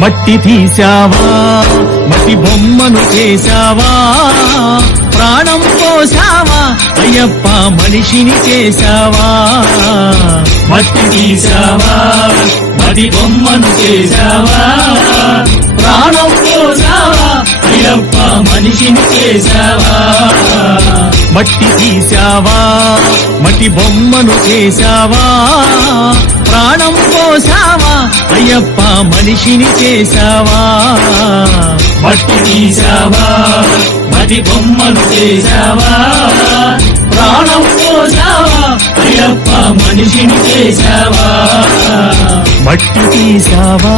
మట్టి తీశావా మట్టి బొమ్మను చేశావా ప్రాణం పోసావా అయ్యప్ప మనిషిని చేశావా మట్టి తీశావా మట్టి బొమ్మను చేశావా ప్రాణం పోసావా అయ్యప్ప మనిషిని చేశావా మట్టి తీశావా మట్టి బొమ్మను చేశావా ప్రాణం పోసావా అయ్యప్ప మనిషిని చేశావా మట్టి తీశావా మట్టి బొమ్మను చేశావా ప్రాణం పోసావా అయ్యప్ప మనిషిని చేశావా మట్టి తీశావా